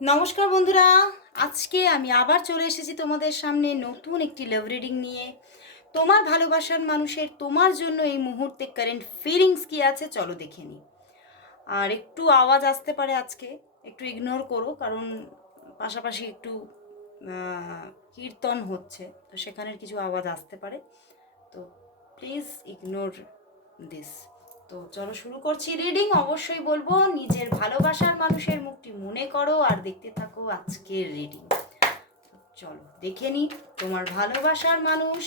নমস্কার বন্ধুরা, আজকে আমি আবার চলে এসেছি তোমাদের সামনে নতুন একটি লাভ রিডিং নিয়ে। তোমার ভালোবাসার মানুষের তোমার জন্য এই মুহূর্তে কারেন্ট ফিলিংস কি আছে চলো দেখে নিই। আর একটু আওয়াজ আসতে পারে আজকে, একটু ইগনোর করো, কারণ পাশাপাশি একটু কীর্তন হচ্ছে, তো সেখানের কিছু আওয়াজ আসতে পারে। তো প্লিজ ইগনোর দিস তো চলো শুরু করছি। রিডিং অবশ্যই বলব, নিজের ভালোবাসার মানুষের মুখটি মনে করো আর দেখতে থাকো আজকের রিডিং চলো, দেখে নি তোমার ভালোবাসার মানুষ,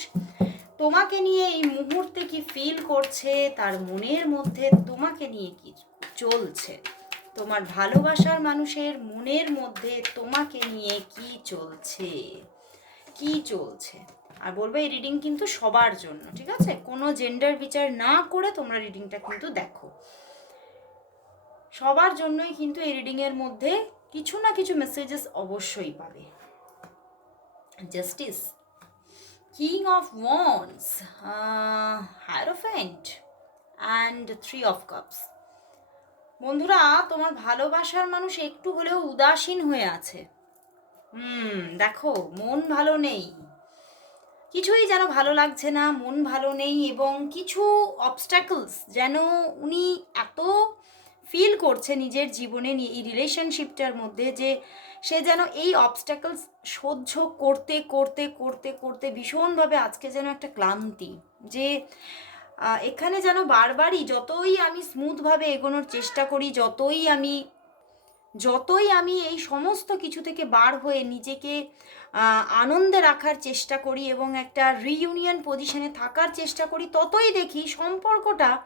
তোমাকে নিয়ে এই মুহূর্তে কি ফিল করছে? তার মনের মধ্যে তোমাকে নিয়ে কি চলছে? তোমার ভালোবাসার মানুষের মনের মধ্যে তোমাকে নিয়ে কি চলছে? কি চলছে? আর বলব, এই রিডিং কিন্তু সবার জন্য, ঠিক আছে? কোনো জেন্ডার বিচার না করে তোমরা রিডিংটা কিন্তু দেখো। সবার জন্যই কিন্তু এই রিডিংয়ের মধ্যে কিছু না কিছু মেসেজেস অবশ্যই পাবে। Justice king of wands hierophant and three of cups বন্ধুরা, তোমার ভালোবাসার মানুষ একটু হলেও উদাসীন হয়ে আছে। হুম, দেখো, মন ভালো নেই। কিছুই যেন ভালো লাগছে না, মন ভালো নেই এবং কিছু অবস্ট্যাকলস যেন উনি এত ফিল করছে নিজের জীবনে এই রিলেশনশিপটার মধ্যে যে সে যেন এই অবস্ট্যাকলস সহ্য করতে করতে করতে করতে ভীষণভাবে আজকে যেন একটা ক্লান্তি। যে এখানে যেন বারবারই যতই আমি স্মুথভাবে এগোনোর চেষ্টা করি, যতই আমি যতই আমি এই সমস্ত কিছু থেকে বার হয়ে নিজেকে আনন্দে রাখার চেষ্টা করি এবং একটা রিইউনিয়ন পজিশনে থাকার চেষ্টা করি, ততই দেখি সম্পর্কটা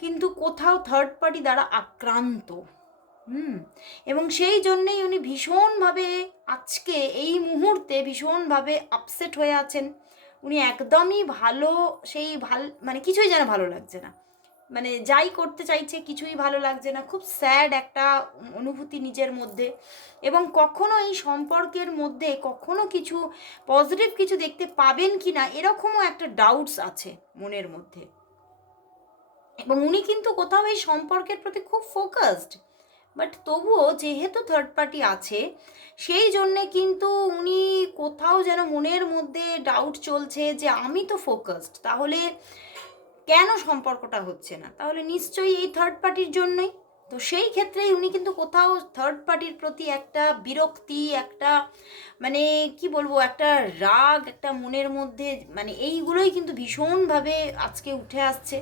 কিন্তু কোথাও থার্ড পার্টি দ্বারা আক্রান্ত। হুম? এবং সেই জন্যেই উনি ভীষণভাবে আজকে এই মুহূর্তে ভীষণভাবে আপসেট হয়ে আছেন। উনি একদমই ভালো, সেই ভালো মানে কিছুই যেন ভালো লাগছে না। মানে যাই করতে চাইছে, কিছুই ভালো লাগছে না। খুব স্যাড একটা অনুভূতি নিজের মধ্যে। এবং কখনো এই সম্পর্কের মধ্যে কখনো কিছু পজিটিভ কিছু দেখতে পাবেন কি না, এরকমও একটা ডাউটস আছে মনের মধ্যে। এবং উনি কিন্তু কোথাও এই সম্পর্কের প্রতি খুব ফোকাসড বাট তবুও যেহেতু থার্ড পার্টি আছে, সেই জন্যে কিন্তু উনি কোথাও যেন মনের মধ্যে ডাউট চলছে যে আমি তো ফোকাসড তাহলে কেন সম্পর্কটা হচ্ছে না? তাহলে নিশ্চয়ই এই থার্ড পার্টির জন্যই। তো সেই ক্ষেত্রেই উনি কিন্তু কোথাও থার্ড পার্টির প্রতি একটা বিরক্তি, একটা মানে কি বলব, একটা রাগ, একটা মনের মধ্যে মানে এইগুলোই কিন্তু ভীষণভাবে আজকে উঠে আসছে।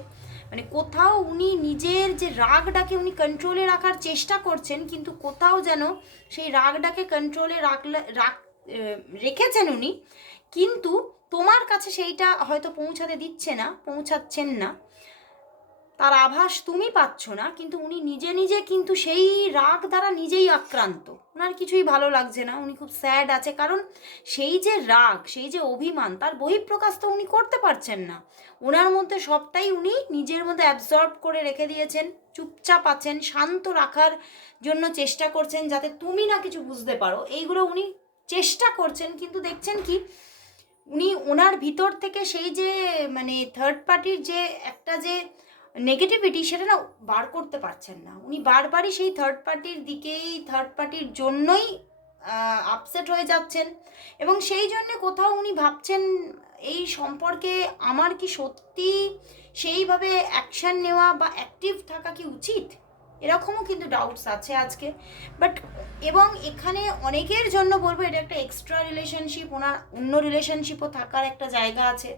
মানে কোথাও উনি নিজের যে রাগটাকে উনি কন্ট্রোলে রাখার চেষ্টা করছেন, কিন্তু কোথাও যেন সেই রাগটাকে কন্ট্রোলে রাখলে, রাখ রেখেছেন উনি। কিন্তু তোমার কাছে সেইটা হয়তো পৌঁছাতে দিচ্ছে না, পৌঁছাচ্ছেন না। তার আভাস তুমি পাচ্ছ না, কিন্তু উনি নিজে নিজে কিন্তু সেই রাগ দ্বারা নিজেই আক্রান্ত। ওনার কিছুই ভালো লাগছে না, উনি খুব স্যাড আছে, কারণ সেই যে রাগ, সেই যে অভিমান, তার বহিঃপ্রকাশ তো উনি করতে পারছেন না। ওনার মধ্যে সবটাই উনি নিজের মধ্যে অ্যাবজর্ব করে রেখে দিয়েছেন, চুপচাপ আছেন, শান্ত রাখার জন্য চেষ্টা করছেন, যাতে তুমি না কিছু বুঝতে পারো। এইগুলো উনি চেষ্টা করছেন, কিন্তু দেখছেন কি উনি ওনার ভিতর থেকে সেই যে মানে থার্ড পার্টির যে একটা যে নেগেটিভিটি সেটা না বার করতে পারছেন না। উনি বারবারই সেই থার্ড পার্টির দিকেই থার্ড পার্টির জন্যই আপসেট হয়ে যাচ্ছেন। এবং সেই জন্যে কোথাও উনি ভাবছেন, এই সম্পর্কে আমার কি সত্যি সেইভাবে অ্যাকশান নেওয়া বা অ্যাক্টিভ থাকা কি উচিত? এরকমও কিন্তু ডাউটস আছে আজকে। বাট এবং এখানে অনেকের জন্য বলব এটা একটা এক্সট্রা রিলেশনশিপ ওনার অন্য রিলেশনশিপও থাকার একটা জায়গা আছে।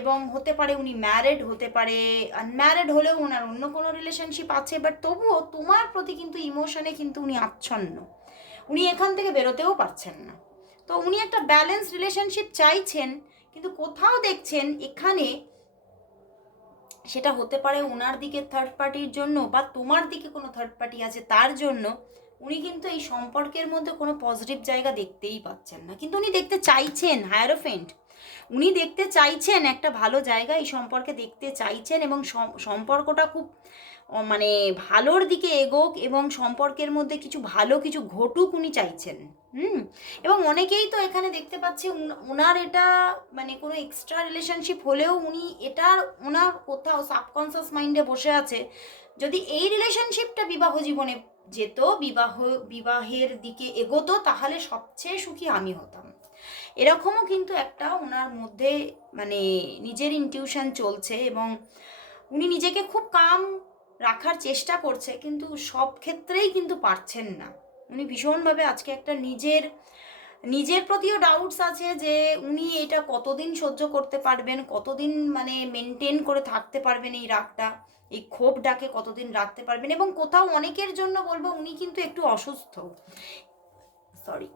এবং হতে পারে উনি ম্যারেড হতে পারে আনম্যারেড হলেও ওনার অন্য কোনো রিলেশনশিপ আছে বাট তবুও তোমার প্রতি কিন্তু ইমোশনে কিন্তু উনি আচ্ছন্ন। উনি এখান থেকে বেরোতেও পারছেন না। তো উনি একটা ব্যালেন্স রিলেশনশিপ চাইছেন, কিন্তু কোথাও দেখছেন এখানে সেটা হতে পারে ওনার দিকে থার্ড পার্টির জন্য বা তোমার দিকে কোনো থার্ড পার্টি আছে তার জন্য, উনি কিন্তু এই সম্পর্কের মধ্যে কোনো পজিটিভ জায়গা দেখতেই পাচ্ছেন না। কিন্তু উনি দেখতে চাইছেন হায়ারোফেন্ট উনি দেখতে চাইছেন একটা ভালো জায়গা এই সম্পর্কে দেখতে চাইছেন এবং সম্পর্কটা খুব মানে ভালোর দিকে এগোক এবং সম্পর্কের মধ্যে কিছু ভালো কিছু ঘটুক উনি চাইছেন, হুম? এবং অনেকেই তো এখানে দেখতে পাচ্ছি ওনার এটা মানে কোনো এক্সট্রা রিলেশনশিপ হলেও উনি এটার ওনার কোথাও সাবকনসিয়াস মাইন্ডে বসে আছে। যদি এই রিলেশনশিপটা বিবাহ জীবনে যেত, বিবাহ, বিবাহের দিকে এগোতো, তাহলে সবচেয়ে সুখী আমি হতাম। এরকমও কিন্তু একটা ওনার মধ্যে মানে নিজের ইনটিউশন চলছে এবং উনি নিজেকে খুব কাম রাখার চেষ্টা করছে, কিন্তু সব ক্ষেত্রেই কিন্তু পারছেন না। উনি ভীষণভাবে আজকে একটা নিজের নিজের প্রতিও ডাউটস আছে যে উনি এটা কতদিন সহ্য করতে পারবেন, কতদিন মানে মেনটেন করে থাকতে পারবেন এই রাগটা, এই ক্ষোভটাকে কতদিন রাখতে পারবেন এবং কোথাও অনেকের জন্য বলব উনি কিন্তু একটু অসুস্থ। সরি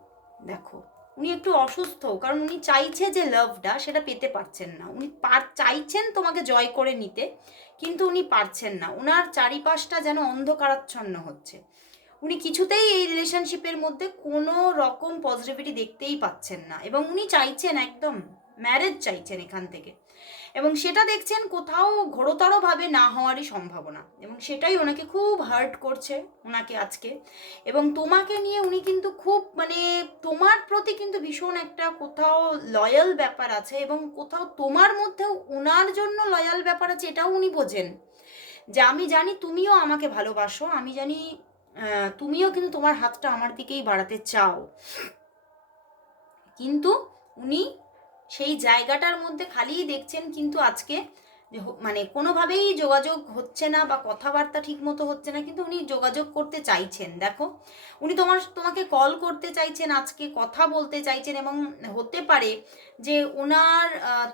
দেখো উনি একটু অসুস্থ, কারণ উনি চাইছে যে লাভটা সেটা পেতে পারছেন না। উনি পার, চাইছেন তোমাকে জয় করে নিতে, কিন্তু উনি পারছেন না। উনার চারিপাশটা যেন অন্ধকারাচ্ছন্ন হচ্ছে। উনি কিছুতেই এই রিলেশনশিপের মধ্যে কোনো রকম পজিটিভিটি দেখতেই পাচ্ছেন না। এবং উনি চাইছেন একদম ম্যারেজ চাইছেন এখান থেকে। এবং সেটা দেখছেন কোথাও ঘোরতরভাবে না হওয়ারই সম্ভাবনা। এবং সেটাই ওনাকে খুব হার্ট করছে ওনাকে আজকে। এবং তোমাকে নিয়ে উনি কিন্তু খুব মানে তোমার প্রতি কিন্তু ভীষণ একটা কোথাও লয়াল ব্যাপার আছে এবং কোথাও তোমার মধ্যেও ওনার জন্য লয়াল ব্যাপার আছে এটাও উনি বোঝেন। যে আমি জানি তুমিও আমাকে ভালোবাসো, আমি জানি তুমিও কিন্তু তোমার হাতটা আমার দিকেই বাড়াতে চাও। কিন্তু উনি সেই জায়গাটার মধ্যে খালিই দেখছেন কিন্তু আজকে মানে কোনোভাবেই যোগাযোগ হচ্ছে না বা কথাবার্তা ঠিক মতো হচ্ছে না, কিন্তু উনি যোগাযোগ করতে চাইছেন। দেখো, উনি তোমার, তোমাকে কল করতে চাইছেন, আজকে কথা বলতে চাইছেন এবং হতে পারে যে ওনার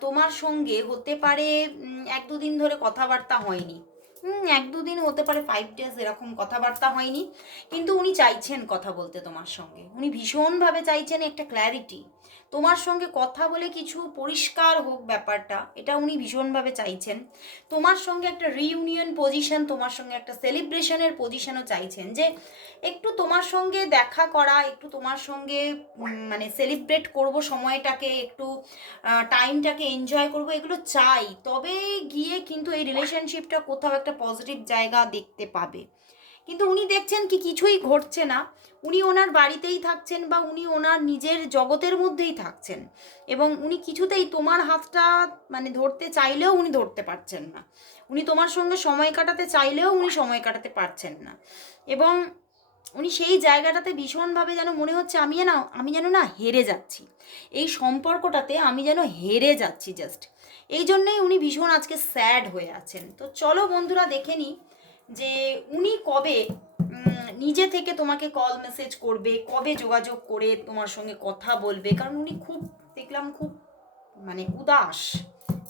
তোমার সঙ্গে হতে পারে এক দুদিন ধরে কথাবার্তা হয়নি। হুম এক দুদিন হতে পারে ফাইভ ডেজ এরকম কথাবার্তা হয়নি, কিন্তু উনি চাইছেন কথা বলতে তোমার সঙ্গে। উনি ভীষণভাবে চাইছেন একটা ক্ল্যারিটি তোমার সঙ্গে কথা বলে কিছু পরিষ্কার হোক ব্যাপারটা, এটা উনি ভীষণভাবে চাইছেন। তোমার সঙ্গে একটা রিইউনিয়ন পজিশন তোমার সঙ্গে একটা সেলিব্রেশনের পজিশনও চাইছেন যে একটু তোমার সঙ্গে দেখা করা, একটু তোমার সঙ্গে মানে সেলিব্রেট করব সময়টাকে, একটু টাইমটাকে এনজয় করব, এগুলো চাই। তবে গিয়ে কিন্তু এই রিলেশনশিপটা কোথাও একটা পজিটিভ জায়গা দেখতে পাবে। কিন্তু উনি দেখছেন কি কিছুই ঘটছে না। উনি ওনার বাড়িতেই থাকছেন বা উনি ওনার নিজের জগতের মধ্যেই থাকছেন। এবং উনি কিছুতেই তোমার হাতটা মানে ধরতে চাইলেও উনি ধরতে পারছেন না। উনি তোমার সঙ্গে সময় কাটাতে চাইলেও উনি সময় কাটাতে পারছেন না। এবং উনি সেই জায়গাটাতে ভীষণভাবে যেন মনে হচ্ছে, আমি যেন আমি যেন না হেরে যাচ্ছি। এই সম্পর্কটাতে আমি যেন হেরে যাচ্ছি জাস্ট এই জন্যই উনি ভীষণ আজকে স্যাড হয়ে আছেন। তো চলো বন্ধুরা দেখে নিই যে উনি কবে নিজে থেকে তোমাকে কল মেসেজ করবে, কবে যোগাযোগ করে তোমার সঙ্গে কথা বলবে? কারণ উনি খুব, দেখলাম খুব মানে উদাস,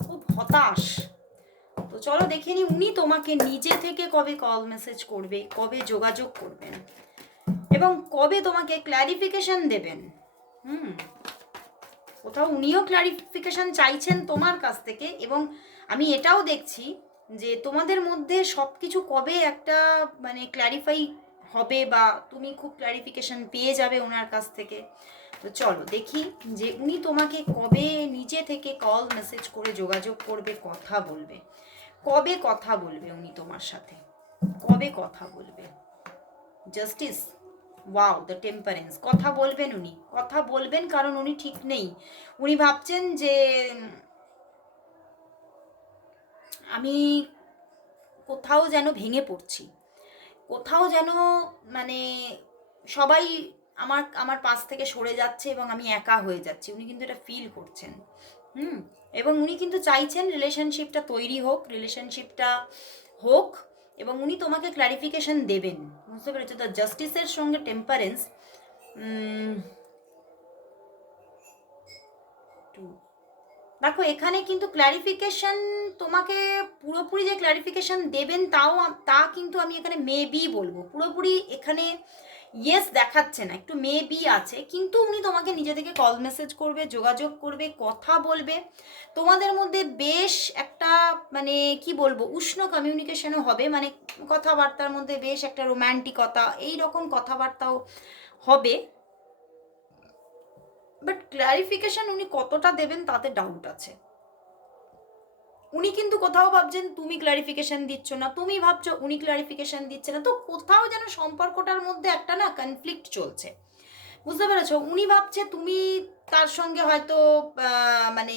খুব হতাশ। তো চলো দেখে নি উনি তোমাকে নিজে থেকে কবে কল মেসেজ করবে, কবে যোগাযোগ করবেন? এবং কবে তোমাকে ক্ল্যারিফিকেশন দেবেন? হুম। কোথাও উনিও ক্লারিফিকেশন চাইছেন তোমার কাছ থেকে এবং আমি এটাও দেখছি যে তোমাদের মধ্যে সব কিছু কবে একটা মানে ক্ল্যারিফাই হবে বা তুমি খুব ক্ল্যারিফিকেশন পেয়ে যাবে ওনার কাছ থেকে? তো চলো দেখি যে উনি তোমাকে কবে নিজে থেকে কল মেসেজ করে যোগাযোগ করবে, কথা বলবে। কবে কথা বলবে উনি তোমার সাথে? কবে কথা বলবে? জাস্টিস ওয়াও দ্য টেম্পারেন্স কথা বলবেন উনি। কথা বলবেন কারণ উনি ঠিক নেই। উনি ভাবছেন যে আমি কোথাও যেন ভেঙে পড়ছি। কোথাও যেন মানে সবাই আমার আমার পাশ থেকে সরে যাচ্ছে এবং আমি একা হয়ে যাচ্ছি। উনি কিন্তু এটা ফিল করছেন। হুম? এবং উনি কিন্তু চাইছেন রিলেশনশিপটা তৈরি হোক রিলেশনশিপটা হোক এবং উনি তোমাকে ক্ল্যারিফিকেশন দেবেন। বুঝতে পেরেছ? তো জাস্টিসের সঙ্গে টেম্পারেন্স দেখো, এখানে কিন্তু ক্ল্যারিফিকেশন তোমাকে পুরোপুরি যে ক্ল্যারিফিকেশন দেবেন তাও তা কিন্তু আমি এখানে মেবি বলব। পুরোপুরি এখানে ইয়েস দেখাচ্ছে না, একটু মেবি আছে। কিন্তু উনি তোমাকে নিজে থেকে কল মেসেজ করবে, যোগাযোগ করবে, কথা বলবে। তোমাদের মধ্যে বেশ একটা মানে কি বলব, উষ্ণ কমিউনিকেশনও হবে। মানে কথাবার্তার মধ্যে বেশ একটা রোম্যান্টিকতা এই রকম কথাবার্তাও হবে। বাট ক্ল্যারিফিকেশন উনি কতটা দেবেন তাতে ডাউট আছে। উনি কিন্তু কোথাও ভাবছেন, তুমি ক্লারিফিকেশন দিচ্ছ না, তুমি ভাবছ উনি ক্লারিফিকেশন দিচ্ছে না। তো কোথাও যেন সম্পর্কটার মধ্যে একটা না কনফ্লিক্ট চলছে। বুঝতে পেরেছ? উনি ভাবছে, তুমি তার সঙ্গে হয়তো মানে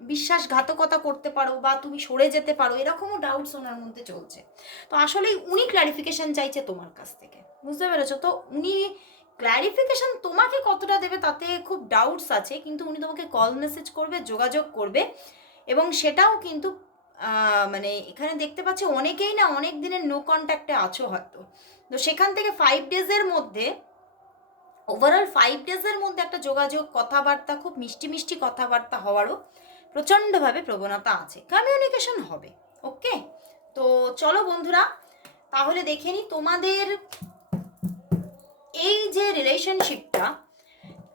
বিশ্বাসঘাতকতা করতে পারো বা তুমি সরে যেতে পারো, এরকমও ডাউটস ওনার মধ্যে চলছে। তো আসলেই উনি ক্ল্যারিফিকেশন চাইছে তোমার কাছ থেকে। বুঝতে পেরেছ? তো উনি ক্ল্যারিফিকেশন তোমাকে দেবে তাতে খুব ডাউটস আছে, কিন্তু উনি তোমাকে কল মেসেজ করবে, যোগাযোগ করবে এবং সেটাও কিন্তু মানে এখানে দেখতে পাচ্ছি অনেকেই না অনেক দিনের নো কন্ট্যাক্টে আছো হয়তো। তো সেখান থেকে ফাইভ ডেজের মধ্যে ওভারঅল ফাইভ ডেজের মধ্যে একটা যোগাযোগ, কথাবার্তা, খুব মিষ্টি মিষ্টি কথাবার্তা হওয়ারও প্রচণ্ডভাবে প্রবণতা আছে। কমিউনিকেশন হবে ওকে তো চলো বন্ধুরা, তাহলে দেখে নিই তোমাদের এই যে রিলেশনশিপটা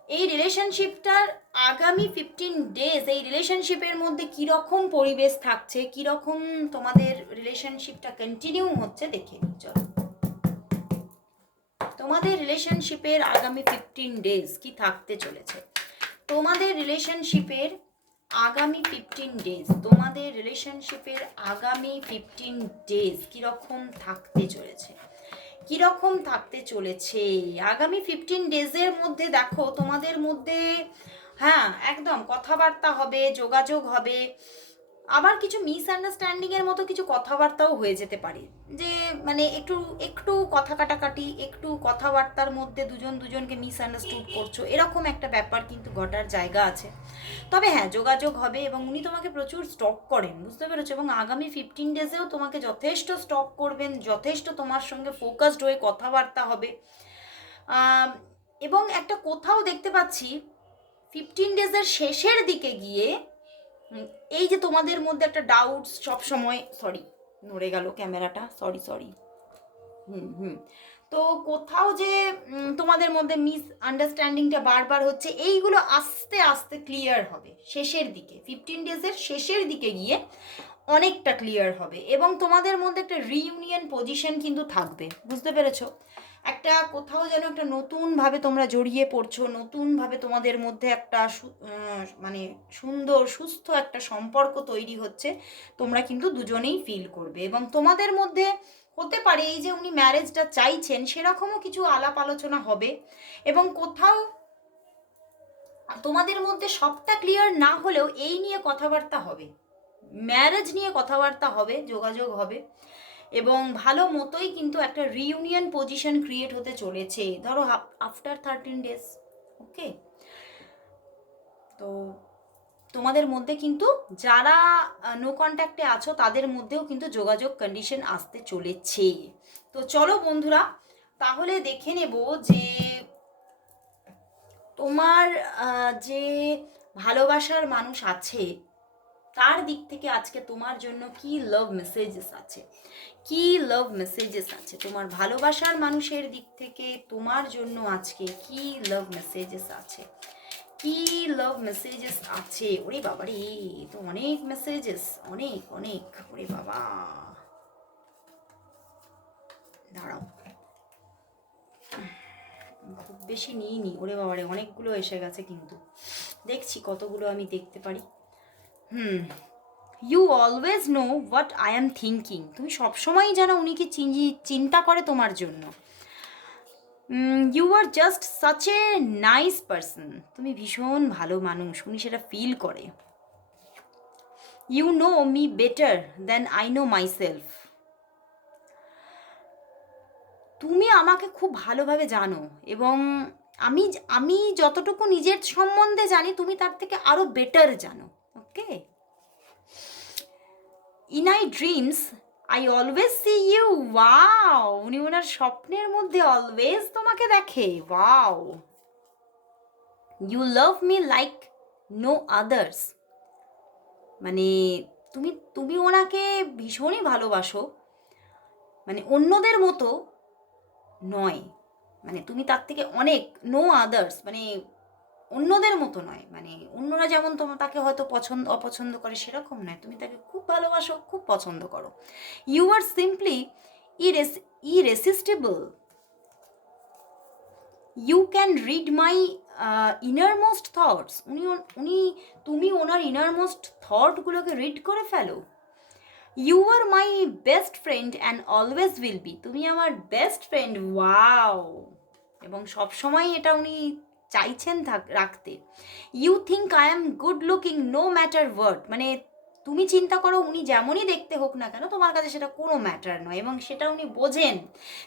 এই রিলেশনশিপটার আগামী ফিফটিন ডেজ এই রিলেশনশিপের মধ্যে কীরকম পরিবেশ থাকছে, কীরকম তোমাদের রিলেশনশিপটা কন্টিনিউ হচ্ছে দেখে চলো। তোমাদের রিলেশনশিপের আগামী ফিফটিন ডেজ কি থাকতে চলেছে? তোমাদের রিলেশনশিপের আগামী ফিফটিন ডেজ তোমাদের রিলেশনশিপের আগামী ফিফটিন ডেজ কীরকম থাকতে চলেছে? কীরকম থাকতে চলেছে? আগামী ফিফটিন ডেজের মধ্যে দেখো, তোমাদের মধ্যে হ্যাঁ একদম কথাবার্তা হবে, যোগাযোগ হবে। আবার কিছু মিসআন্ডারস্ট্যান্ডিংয়ের মতো কিছু কথাবার্তাও হয়ে যেতে পারে। যে মানে একটু একটু কথা কাটাকাটি, একটু কথাবার্তার মধ্যে দুজন দুজনকে মিসআন্ডারস্টুড করছ, এরকম একটা ব্যাপার কিন্তু ঘটার জায়গা আছে। তবে হ্যাঁ যোগাযোগ হবে এবং উনি তোমাকে প্রচুর স্টক করেন, বুঝতে পেরেছ? এবং আগামী ফিফটিন ডেজেও তোমাকে যথেষ্ট স্টক করবেন, যথেষ্ট তোমার সঙ্গে ফোকাসড হয়ে কথাবার্তা হবে। এবং একটা কোথাও দেখতে পাচ্ছি ফিফটিন ডেজের শেষের দিকে গিয়ে এই যে তোমাদের মধ্যে একটা ডাউট সব সময় সরি নড়ে গেল ক্যামেরাটা সরি সরি হুম হুম। তো কোথাও যে তোমাদের মধ্যে মিস আন্ডারস্ট্যান্ডিংটা বারবার হচ্ছে, এইগুলো আস্তে আস্তে ক্লিয়ার হবে, শেষের দিকে। ফিফটিন ডেজের শেষের দিকে গিয়ে অনেকটা ক্লিয়ার হবে এবং তোমাদের মধ্যে একটা রিইউনিয়ন পজিশন কিন্তু থাকবে। বুঝতে পেরেছ? একটা কোথাও যেন একটা নতুনভাবে তোমরা জড়িয়ে পড়ছো, নতুনভাবে তোমাদের মধ্যে একটা মানে সুন্দর, সুস্থ একটা সম্পর্ক তৈরি হচ্ছে, তোমরা কিন্তু দুজনেই ফিল করবে। এবং তোমাদের মধ্যে হতে পারে এই যে উনি ম্যারেজটা চাইছেন, সেরকমও কিছু আলাপ আলোচনা হবে। এবং কোথাও তোমাদের মধ্যে সবটা ক্লিয়ার না হলেও এই নিয়ে কথাবার্তা হবে। ম্যারেজ নিয়ে কথাবার্তা হবে, যোগাযোগ হবে। এবং ভালো মতোই কিন্তু একটা রিউনিয়ন পজিশন ক্রিয়েট হতে চলেছে। ধরো আফটার থার্টিন ডেজ ওকে তো তোমাদের মধ্যে কিন্তু যারা নো কন্ট্যাক্টে আছো, তাদের মধ্যেও কিন্তু যোগাযোগ কন্ডিশন আসতে চলেছে। তো চলো বন্ধুরা, তাহলে দেখে নেব যে তোমার যে ভালোবাসার মানুষ আছে তার দিক থেকে আজকে তোমার জন্য কি লাভ মেসেজেস আছে? কি লাভ মেসেজেস আছে? তোমার ভালোবাসার মানুষের দিক থেকে তোমার জন্য আজকে কি লাভ মেসেজেস আছে? কি লাভ মেসেজেস আছে? ওরে বাবা রে, তো অনেক মেসেজেস অনেক অনেক, ওরে বাবা। দাঁড়াও। খুব বেশি নিইনি, ওরে বাবারে অনেকগুলো এসে গেছে কিন্তু। দেখছি কতগুলো আমি দেখতে পারি। হুম you always know what I am thinking তুমি সবসময়ই জানো উনি কি চিন- চিন্তা করে তোমার জন্য। You are just such a nice person তুমি ভীষণ ভালো মানুষ, উনি সেটা ফিল করে। You know me better than I know myself তুমি আমাকে খুব ভালোভাবে জানো এবং আমি আমি যতটুকু নিজের সম্বন্ধে জানি, তুমি তার থেকে আরও বেটার জানো। Okay in I dreams I always see you wow উনি ওনার স্বপ্নের মধ্যে অলওয়েজ তোমাকে দেখে। Wow you love me like no others মানে তুমি তুমি ওনাকে ভীষণই ভালোবাসো। মানে অন্যদের মতো নয়। মানে তুমি তার থেকে অনেক। নো আদার্স মানে অন্যদের মতো নয়। মানে অন্যরা যেমন তোমার তাকে হয়তো পছন্দ, অপছন্দ করে সেরকম নয়। তুমি তাকে খুব ভালোবাসো, খুব পছন্দ করো। You are simply irres irresistible you can read my innermost thoughts উনি উনি, তুমি ওনার ইনারমোস্ট থটগুলোকে রিড করে ফেলো। You are my best friend and always will be তুমি আমার বেস্ট ফ্রেন্ড ওয়াও এবং সবসময় এটা উনি চাইছেন রাখতে। You think I am good looking no matter word মানে তুমি চিন্তা করো, উনি যেমনই দেখতে হোক না কেন, তোমার কাছে সেটা কোনো ম্যাটার নয় এবং সেটা উনি বোঝেন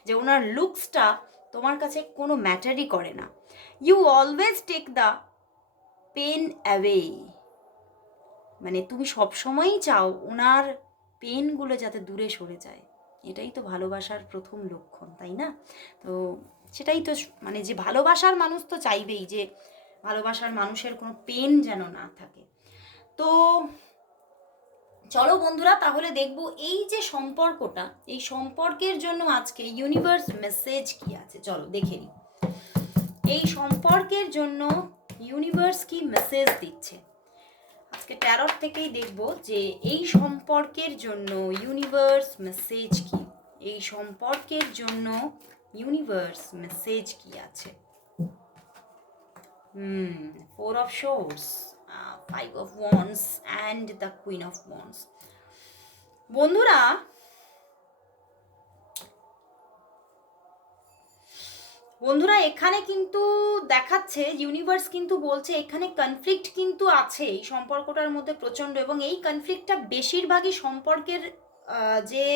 যে ওনার লুকসটা তোমার কাছে কোনো ম্যাটারই করে না। You always take the pain away মানে তুমি সবসময়ই চাও ওনার পেনগুলো যাতে দূরে সরে যায়। এটাই তো ভালোবাসার প্রথম লক্ষণ, তাই না? তো সেটাই তো মানে যে ভালোবাসার মানুষ তো চাইবেই যে ভালোবাসার মানুষের কোনো পেন যেন না থাকে। তো চলো বন্ধুরা, তাহলে দেখব এই যে সম্পর্কটা, এই সম্পর্কের জন্য আজকে ইউনিভার্স মেসেজ কি আছে? চলো দেখে নিই। এই সম্পর্কের জন্য ইউনিভার্স কি মেসেজ দিচ্ছে? আজকে ট্যারট থেকেই দেখব যে এই সম্পর্কের জন্য ইউনিভার্স মেসেজ কি? এই সম্পর্কের জন্য ইউনিভার্স মেসেজ কি আছে? হুম four of swords five of wands and the queen of wands বন্ধুরা বন্ধুরা, এখানে কিন্তু দেখাচ্ছে ইউনিভার্স কিন্তু বলছে, এখানে কনফ্লিক্ট কিন্তু আছে, এই সম্পর্কটার মধ্যে প্রচণ্ড এবং এই কনফ্লিক্টটা বেশিরভাগই সম্পর্কের যে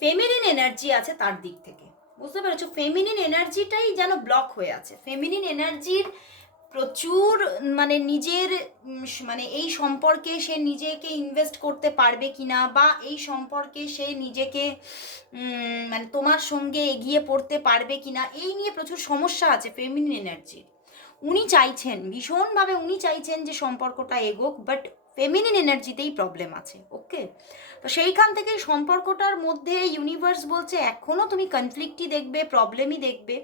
ফেমিনিন এনার্জি আছে তার দিক থেকে। বুঝতে পেরেছ? ফেমিনিন এনার্জিটাই যেন ব্লক হয়ে আছে। ফেমিনিন এনার্জির প্রচুর মানে নিজের মানে এই সম্পর্কে সে নিজেকে ইনভেস্ট করতে পারবে কিনা বা এই সম্পর্কে সে নিজেকে মানে তোমার সঙ্গে এগিয়ে পড়তে পারবে কিনা, এই নিয়ে প্রচুর সমস্যা আছে ফেমিনিন এনার্জির উনি চাইছেন, ভীষণভাবে উনি চাইছেন যে সম্পর্কটা এগোক বাট ফেমিনিন এনার্জিতেই প্রবলেম আছে ওকে তো সেইখান থেকে সম্পর্কটার মধ্যে ইউনিভার্স বলছে এখনও তুমি কনফ্লিক্টই দেখবে প্রবলেমই দেখবে।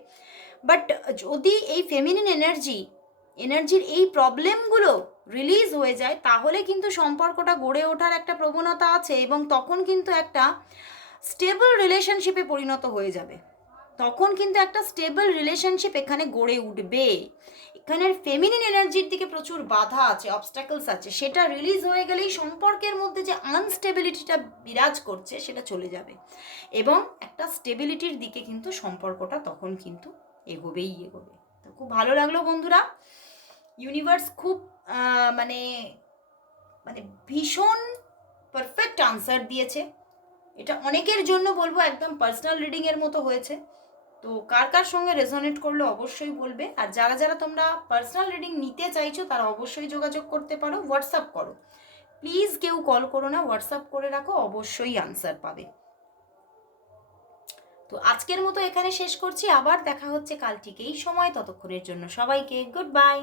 বাট যদি এই ফেমিনিন এনার্জি এনার্জির এই প্রবলেমগুলো রিলিজ হয়ে যায়, তাহলে কিন্তু সম্পর্কটা গড়ে ওঠার একটা প্রবণতা আছে এবং তখন কিন্তু একটা স্টেবল রিলেশনশিপে পরিণত হয়ে যাবে। তখন কিন্তু একটা স্টেবল রিলেশনশিপ এখানে গড়ে উঠবে এখানের ফেমিনিন এনার্জির দিকে প্রচুর বাধা আছে অবস্টাকলস আছে। সেটা রিলিজ হয়ে গেলেই সম্পর্কের মধ্যে যে আনস্টেবিলিটিটা বিরাজ করছে, সেটা চলে যাবে। এবং একটা স্টেবিলিটির দিকে কিন্তু সম্পর্কটা তখন কিন্তু এগোবেই এগোবে। তো খুব ভালো লাগল বন্ধুরা। ইউনিভার্স খুব মানে মানে ভীষণ পারফেক্ট আনসার দিয়েছে। এটা অনেকের জন্য বলব, একদম পার্সোনাল রিডিংয়ের মতো হয়েছে। তো কার কার সঙ্গে রেজনেট করলে অবশ্যই বলবে। আর যারা যারা তোমরা পার্সোনাল রিডিং নিতে চাইছো, তারা অবশ্যই যোগাযোগ করতে পারো হোয়াটসঅ্যাপ করো। প্লিজ কেউ কল করো না হোয়াটসঅ্যাপ করে রাখো, অবশ্যই আনসার পাবে। তো আজকের মতো এখানে শেষ করছি। আবার দেখা হচ্ছে কাল ঠিক এই সময়, ততক্ষণের জন্য সবাইকে গুড বাই